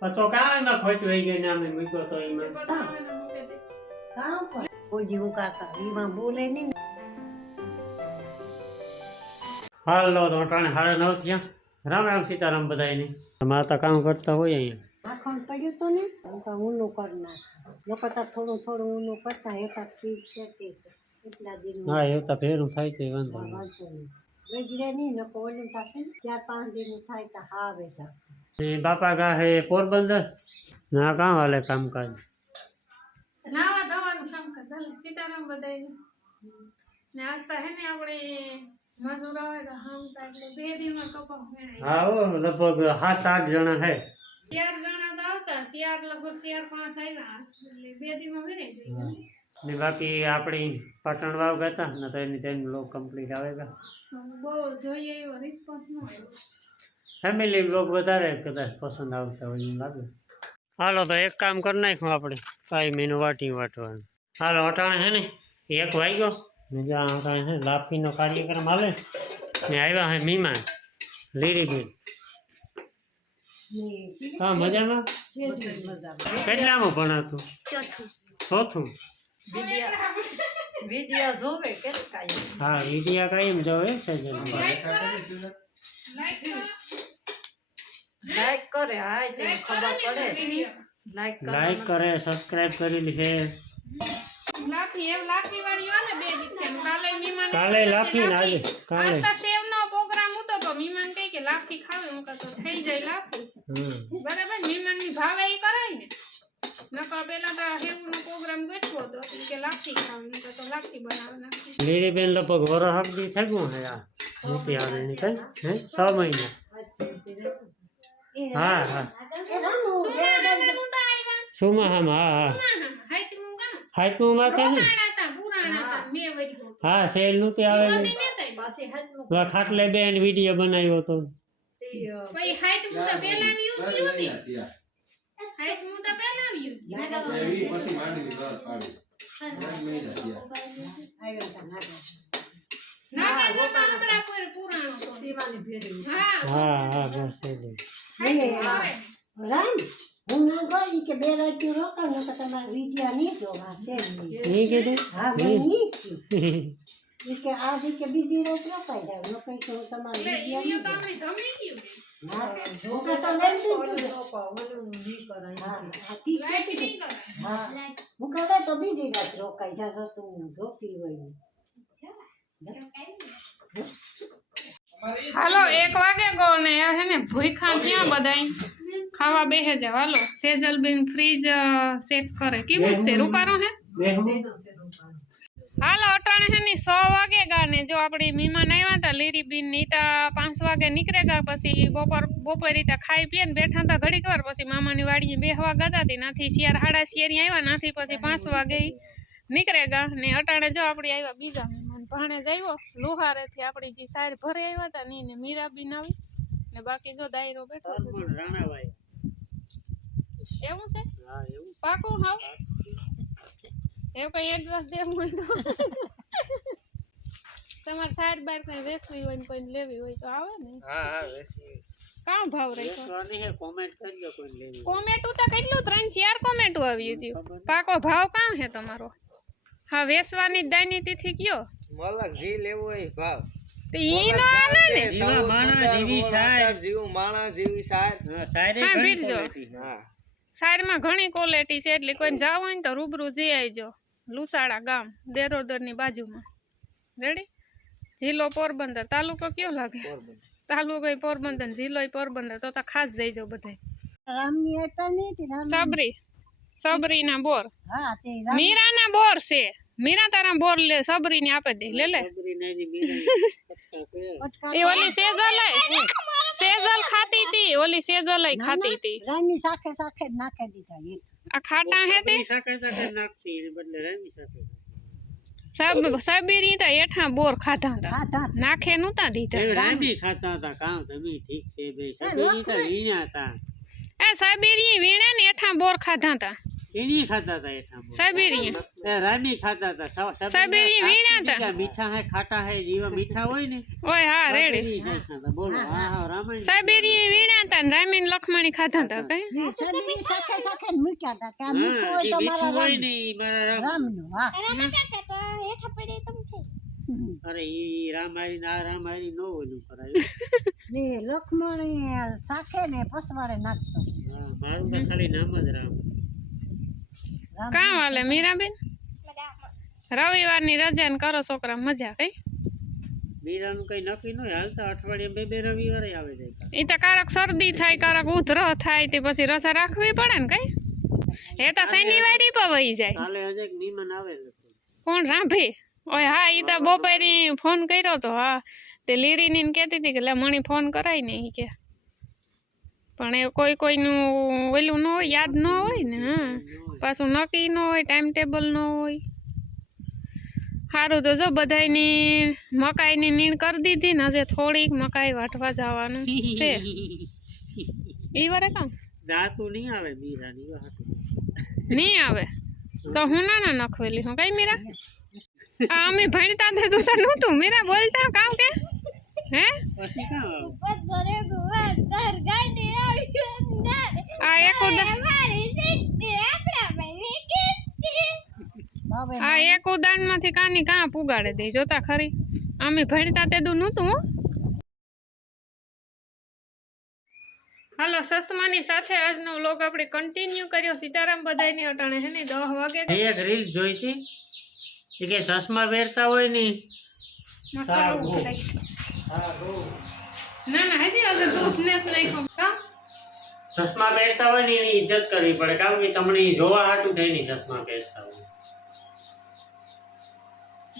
તો કાળમાં ખોટ વહી ગઈ નામે મૂક્યો તો એમાં કામ પર કોઈ જેવું કાકા એમાં બોલે નહીં. હાલો તો અટાણે 9:30 થયા. રામ રામ સીતારામ બધાયને. માતા કામ કરતા હોય અહીંયા માખણ પડ્યું તો ને તો ઊનું કરી નાખ લોકો તો થોડું થોડું ઊનું કરતા એકાદ પીસ છે એટલા દિન હા એવું તો ફેરું થાય તો વાંધો નહીં. વાંધો નહીં વેગડે નહીં ને ઓલું થશે ને 4-5 દિન થાય તો હાવે જા. બાપા ગા હે પોરબંદર ના કામ હાલે કામકાજ નાવા ધોવાનું કામકાજ ચાલે સીતારામ બધાય ને આસ્તા હે ને આપણે મજૂર આવે તો હમતા એટલે 2 દિવસમાં કપાસ વેણાય. હા હો લગભગ 7-8 જણા હે 4 જણા તો આવતા શિયાળ લગભગ 4-5 આવ્યા એટલે 2 દિવસમાં વેણાઈ જાય. ને બાકી આપણી પાટણ વાવ ગયા ને તો તેનું લોક કમ્પ્લીટ આવે ગયા. બહુ જોઈએ એવો રિસ્પોન્સ ન આવ્યો. ફેમિલી બ્લોગ વધારે કદાચ પસંદ આવતા હોય એમ લાગે. હાલો તો એક કામ કરી નાખ્યું આપણે કાંઈ મહિનો વાટવાનું. હાલો અટાણે છે ને 1 વાગ્યો ને જ્યાં અટાણે છે લાફીનો કાર્યક્રમ હાલે ને આવ્યા હે મહેમાન લીરીબેન. હા મજામાં. કેટલામાં ભણાતું? 4થું. વિડિયા જોવે કે કાઈ હા વિડિયા કાયમ જોવે છે જ. લાઈક કરે હાય તે ખબર પડે લાઈક કરે સબસ્ક્રાઇબ કરેલી છે. લાખી વાળી વાલે 2 દિવસ કાલે મહેમાન કાલે લાફી ને આજે કાલે આસ્તા સેવનો પ્રોગ્રામ હતો તો મહેમાન કહે કે લાખી ખાવે હું કહું તો થઈ જાય લાખી. બરાબર મહેમાનની ભાવે ઈ કરાય ને નકા પેલા તો હેવનો પ્રોગ્રામ ગોઠવો તો કે લાખી ખાવી તો લાખી બનાવે નાખી. લીરીબેન લગભગ વરસ હકદી થઈ ગયું હે આ મોતી આવે ને કઈ હે 6 મહિના. હા હા સુમાહામાં હા હાઈટમાં માથે ને હા સેલ નું તે આવે ને ખાટલે બેન વિડીયો બનાવ્યો તો હા હા બસ રામ હું ના ગઈ કે 2 રાત રોકા ન તો તમારા વિડિયા નહીં જોવા છે નહીં કીધું હા નહીં કે આ કે બીજી રાત રોકાઈ જાવ ન કઈ તો તમારા વિડિયા નહીં હા જોકા તો લેતી હા હું કહે તો બીજી રાત રોકાઈ જા તો તું જોતી હોય. હાલો 1 વાગે ગો ને હે ને ભૂખા થયા બધાય ખાવા બેહે જાવ. હાલો સેજલબેન ફ્રીજ ચેક કરે કેવું છે રૂપારું હે. હાલો અટાણે હે ને 6 વાગે ગા ને જો આપણી મહેમાન આવ્યા હતા લીરીબેન નીતા 5 વાગે નીકળે ગયા પછી બપોર ખાઈ પીએ ને બેઠા હતા ઘડીક વાર પછી મામાની વાડીએ બેહવા ગયા હતી નાથી 4:30 આવ્યા નાથી પછી 5 વાગે નીકળે ગયા ને અટાણે જો આપણી આવ્યા બીજા મહેમાન ભાણે જ આવ્યો લુહારેથી આપણી જે સાર ભરે આવ્યા હતા ને મીરાબીન આવી ને બાકી જો દાયરો બેઠો એવું છે પાકું હાવ એવું કઈ એડ્રેસ દેવું હોય તો તમારે સાર બાર કઈ વેચવી હોય ને કોઈ લેવી હોય તો આવે ને. હા હા વેસી કામ ભાવ રાખ્યો સોની હે કોમેન્ટ કરજો કોઈ લેવી કોમેન્ટ તો કેટલું 3-4 કોમેન્ટ આવી હતી. પાકો ભાવ કામ હે તમારો? હા વેચવાની દાયની તિથિ કયો મલક જી લેવો હોય ભાવ તે ઈ નો આલે ને માણા જેવી સાર જીવું માણા જેવી સાર હા સારી હા, ઘણી બીજો. quality. હા સારમાં ઘણી ક્વોલિટી છે એટલે કોઈને જાવ હોય ને તો રૂબરૂ જઈ આવજો. લુસાડા ગામ દેરોદરની બાજુમાં. રેડી? જિલ્લો પોરબંદર. તાલુકો કયો લાગે? તાલુકો પોરબંદર, જિલ્લો પોરબંદર. તો ખાસ જઈજો બધાય. રામની આપ્યા નહીં તે રામ સબરીના બોર. હા તે મીરાના બોર છે. મીરા તારા બોર લે સબરીને આપે દે લે લે. સબરી નાની મીરા પટકા એ ઓલી સેજલ ખાતી હતી ઓલી સેજલ ખાતી હતી. રાની સાખે સાખે નાખી દીધા એ આ ખાટા હે તે સાથે સાથે નાખતી એને બદલે રામી સાથે સબીરી તો એઠા બોર ખાધા હતા ખાધા નાખે નહોતા દીધા. એ રામી ખાતા હતા કામ તમે ઠીક છે બે સબરી તો વીણ્યા હતા એ સબીરી વીણે ને એઠા બોર ખાધા હતા એની ખાતા હતા એઠા બોલ. સાઈબેરિયા એ રામી ખાતા હતા સાઈબેરિયા વીણા હતા. બીજા મીઠા હે ખાટા હે જીવા મીઠા હોય ને ઓય હા રેડી એની જ ખાતા. બોલો હા હા રામાયણ સાઈબેરિયા વીણા હતા ને રામીન લખમણી ખાતા હતા કઈ ને સબરી શાખે શાખે ને મૂક્યા હતા કે આ મૂકવું હા, હોય જે તો મીઠું મારા હોય ને ઈ મારા રામ. રામનું હા અરે ઈ રામાયણ આ રામાયણ નો ઓલું કરાય. ને લખમણી શાખે ને પસવાડે નાખતો હા, મારું તો ખાલી નામ જ રામ. રામ કામ વાલે મીરાબેન રવિવારની રજા ને કરો છોકરા મજા કઈ મીરાનું કઈ નક્કી ન હોય હાલતા અઠવાડિયે બે રવિવારે આવે જાય. એ તો કારક શરદી થાય કારક ઉધરો થાય તે પછી રજા રાખવી પડે ને કઈ એ તો શનિવારી પર વહી જાય કાલે હજે એક મહેમાન આવે છે. કોણ રાંભી ઓય હા એ તો બપોરે ફોન કર્યો તો હા તે લીરીની ને કહેતી હતી કે લે મણી ફોન કરાય ને ઈ કે પણ એ કોઈનું ઓલું ન હોય યાદ ન હોય ને હા પાછું નક્કી ન હોય ટાઈમ ટેબલ ન હોય સારું તો જો બધાયની મકાઈની નીણ કરી દીધી ને હજે થોડીક મકાઈ વાટવા જવાનું છે એ વારે કામ દાંતું નહીં આવે મીરાની એવા હાટું. નહીં આવે તો હું ના નખવેલી હું કઈ મીરા આ અમે ભણતા હતા તું તો નહોતું મીરા બોલતા કામ કે હે પછી કાં આવે? આ એક બાબે આ એક ઉદાહરણમાંથી કાની કાં પુગાડે દે જોતા ખરી અમે ભણતા તે દુ નહોતું હો હાલો સસમાની સાથે આજનો વ્લોગ આપણે કન્ટિન્યુ કર્યો સીતારામ બધાયની અટાણે હે ને 10 વાગે એક રીલ જોઈ હતી એ કે ચશ્મા પહેરતા હોય ને મસાલો સારું. ઉઠાઈશ. હા બહુ. ના ના હજી હજુ દૂધ ને જ નાખ્યું કાં ચશ્મા પહેરતા હોય ને એની ઇજ્જત કરવી પડે કારણ કે તમને ઈ જોવા હાટું થઈને ચશ્મા પહેરતા હોય.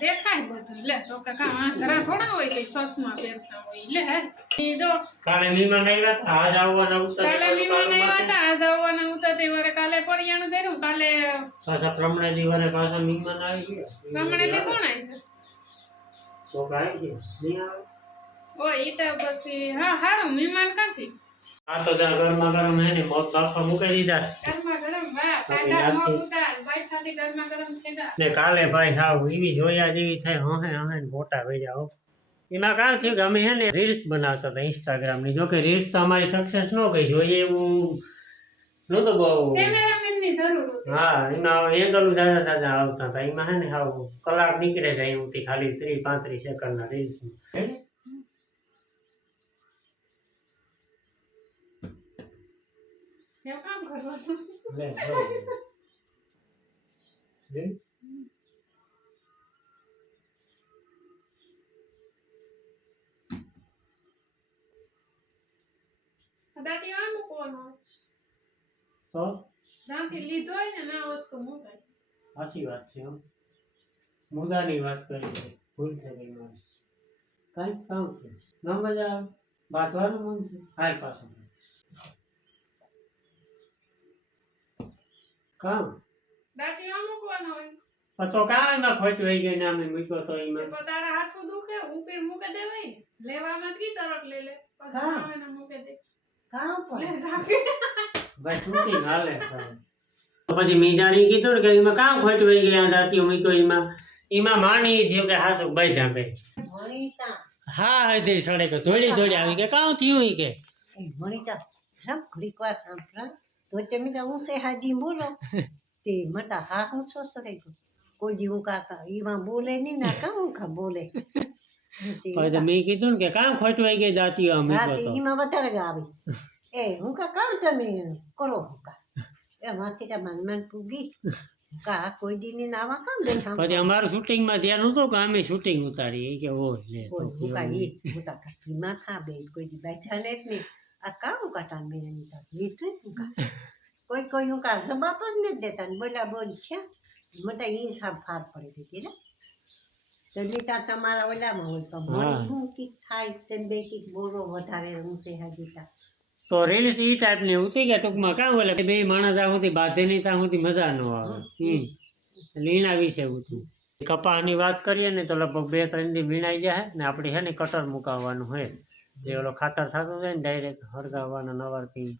દેખાય બધું લે તો કાકા વાંધરા થોડા હોય કે ચશ્મા પહેરતા હોય લે હે ઈ જો કાલે મહેમાન આવ્યા હતા આજ આવવાના ઉતર કાલે મહેમાન આવ્યા હતા આજ આવવાના ઉતા તે વારે કાલે પરિયાણું કર્યું કાલે પાછા પ્રમણે દિવસે પાછા મહેમાન આવી ગયા ગામડેથી કોણ આવ્યું તો કાંઈ છે નહીં આવે. ઓય ઈ તો પછી હા હારું મહેમાન કાંથી આ તો ત્યાં ગરમા ગરમ હે ને મોત બાફા મૂકી દીધા ગરમા ગરમ વાહ કાંડા નો ઉતાર બાઈ સાથે ગરમા ગરમ થેગા ને કાલે ભાઈ હાવ એવી જોયા જેવી થાય હે ને ફોટા ભેજા હો. એમાં કાં થયું કે અમે હે ને રીલ્સ બનાવતા હતા ઇન્સ્ટાગ્રામની જો કે રીલ્સ તો અમારી સક્સેસ ન ગઈ જોઈએ એવું નહોતું બહુ. કેમેરામેનની જરૂર હતી હા એમાં એંગલું જાજા જાજા આવતા હતા એમાં હે ને હાવ કલાક નીકળે જાય એવું હતી ખાલી 30-35 સેકન્ડના રીલ્સમાં. એવું કામ કરવાનું લે, જો. લે. દાંતી આ મૂકવાનો તો દાંતી લીધો હોય ને ના વસ્તુ મૂકાય સાચી વાત છે હો. મુદ્દાની વાત કરી છે ભૂલ થઈ ગઈ મારી. કાંઈક કામ છે ન મજા આવે બાંધવાનું મન છે હાલ પાછું કામ દાંતી આ મૂકવાનો હોય પણ તો કાં એમાં ખોટ વહી ગઈ ને અમે મૂક્યો તો એમાં તો તારા હાથું દુખે ઉપર મૂકે દેવાય ને લેવામાં કી તરત લઈ લે પછી હા. સામે મૂકે દે કામ લે પણ જાકે ભાઈ શૂટિંગ હાલે ખરું. તો પછી મીજાની કીધું ને કે એમાં કામ ખોટ વહી ગયા દાંતીઓ મૂક્યો એમાં માની થયું કે હાસુ બાઈ જાંબે ભણીતા હા હજી સડે કે ધોડી આવી કે કામ થયું ઈ કે એ ભણીતા સબ ઘડીક વાર સાંભળા તો તમે તો હું સે હાજી બોલો તે મટા હા હું છો સડે ગયો કોઈ દી હું કાકા ઈમાં બોલે નહીં ના કામ કા બોલે પછી મેં કીધું ને કે કામ ખોટ વહી ગઈ દાંતીઓ આ મૂક્યો રાતે તો ઈમાં વધારે આવે એ હું કા કામ તમે કરો હું કા એ માથી કા મન પૂગી કા કોઈ દી ને નાવા કામ દે પછી અમારું શૂટિંગમાં ધ્યાન હતું કે અમે શૂટિંગ ઉતારી એ કે ઓહ લે તો હું કા ઈ હું તા કા માથા બે કોઈ દી બેઠા ને જ નહીં આ કામ કાટા બે ની તા લીધું હું કા કોઈ હું કા જવાબ જ નથી દેતા ને બોલા બોલ છે મને ઈ સાબ ફાર પડી દીધી ને જલ્દી તા તમારા ઓલામાં હોય તો મળી હું કીક થાય તેમ બે કીક બોલો વધારે હું સે હાજીતા તો રીલ્સ ઈ ટાઈપની હતી કે ટૂંકમાં કામ બોલે બે માણસ આ સુધી બાંધે નહીં ત્યાં સુધી મજા ન આવે લીણા વિશે હતું કપાસની વાત કરીએ ને તો લગભગ 2-3 દી વીણાઈ જાય ને આપણે છે ને કટર મુકાવવાનું હોય જે ઓલો ખાતર થતું જાય ને ડાયરેક્ટ હરગાવવાના નવારથી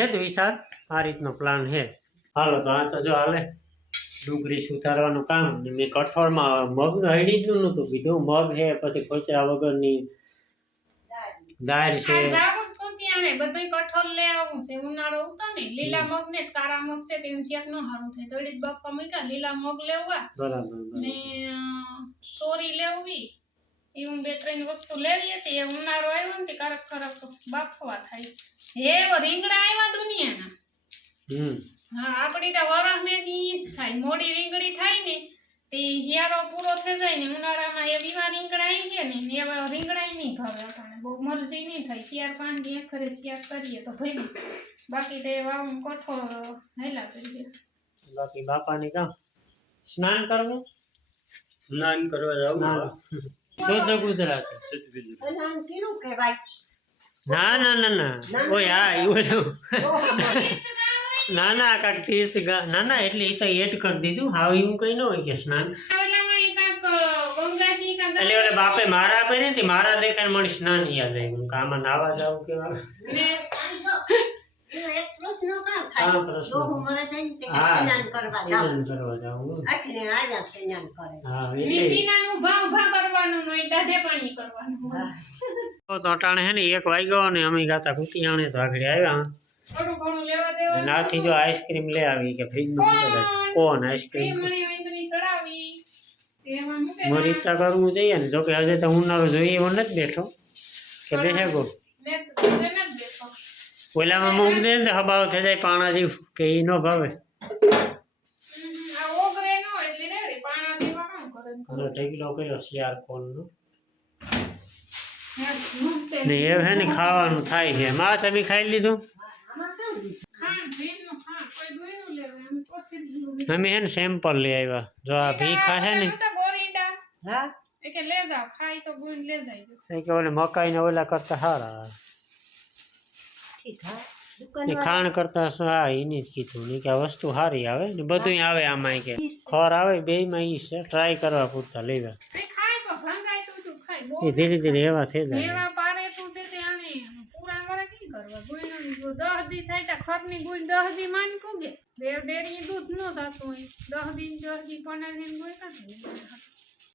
એ જ વિચાર આ રીતનો પ્લાન છે હાલો તો આ તો જો હાલે ડુંગળી સુધારવાનું કામ ને મેં કઠોળમાં મગનું હળી જ નહોતું કીધું મગ છે પછી કોચરા વગરની દાળ છે આ જાવું જ કોતી આને બધુંય કઠોળ લે આવું છે ઉનાળો ઉતો ને લીલા મગ ને કાળા મગ છે તેનું શેક નો હારું થાય તોડી જ બાપા મૂક્યા લીલા મગ લેવા બરાબર ને સોરી લેવી એવું 2-3 વસ્તુ લેવી હતી એ ઉનાળો આવ્યો ને તે કારક તો બાફવા થાય હે રીંગણા આવ્યા દુનિયાના હા આપણી તો વરસ ને દી થાય મોડી રીંગણી થાય ને તે હિયારો પૂરો થઈ જાય ને ઉનાળામાં એ બીવા રીંગણા આવી ગયા ને એવા રીંગણા નહીં ભાવે આપણને બહુ મરજી નહીં થાય 4-5 દી ખરે શિયાર કરીએ તો ભાઈ બાકી તે વાવું કઠોળ હેલા કરીએ બાકી બાપાને કામ સ્નાન કરવું સ્નાન કરવા જાવ શુદ્ધ ગુજરાતી સ્નાન કેવું કહેવાય ના ના ના ના ઓય હા એવું ના ના કાંક તીર્થ ના ના એટલે એ તો એડ કરી દીધું હાવ એવું કઈ ન હોય કે સ્નાન એટલે ઓલે બાપે મારા આપે ને મારા દેખાય મને સ્નાન યાદ આવ્યું કે આમાં નાવા જાવ કેવા એક પ્રશ્ન કામ હા, થાય પ્રશ્ન. ડોહો મરે જાય ને તે હા. સ્નાન કરવા જાવ સ્નાન કરવા જાવું આખરે આવ્યા સ્નાન કરે હા એટલે સીનાનું ઉભા કરવાનું નહીં ટાઢે પાણી કરવાનું હા. તો અટાણે હે ને 1 વાગ્યો ને અમે ગાતા કુતિયાણે તો આગળ આવ્યા થોડું ઘણું લેવા દેવાનું નાથી જો આઈસ્ક્રીમ લે આવી કે ફ્રીજમાં મૂકે કોણ આઈસ્ક્રીમ મને વેંદરી ચડાવી તેમાં મૂકે મરીતા કરવું જોઈએ ને જોકે હજે તો ઉનાળો જોઈએ એવો નથી બેઠો કે બેસે ગો ને તેને જ બેઠો ઓલામાં મૂક દે ને તો હબાવ થઈ જાય પાણા જેવું કે એ ન ભાવે આ ઓગરે નો એટલે રેડી પાણા જેવા કામ કરે અને ઢેકલો કર્યો શિયાર કોલનો ને ને એ હે ને ખાવાનું થાય છે માં તમે ખાઈ લીધું આમાં કેવું ખાન ભીનું હા કોઈ ધોઈનું લેવે એમ પછી દીધું અમે હે ને સેમ્પલ લઈ આવ્યા જો આ ભી ખાશે ને ગોરીડા હા એ કે લે જાવ ખાઈ તો ગુણ લે જાય એ કે ઓલે મકાઈને ઓલા કરતા સારા ઠીક હા એ દુકાન ખાણ કરતા હા એની જ કીધું ને કે આ વસ્તુ સારી આવે ને બધું આવે આમાં કે ખોર આવે બેયમાં ઈ છે ટ્રાય કરવા પૂરતા લેવા એ ખાય તો ભંગાય તું ખાય બહુ એ ધીરે ધીરે એવા થઈ જાય એવા પારે તું છે તે આને પૂરા વરે કી કરવા ગુણનું 10 દી થાય તો ખરની ગુણ 10 દી માન કુગે ડેરી દૂધ નો થાતું હોય 10 દી 15 દી ગુણ ના થાય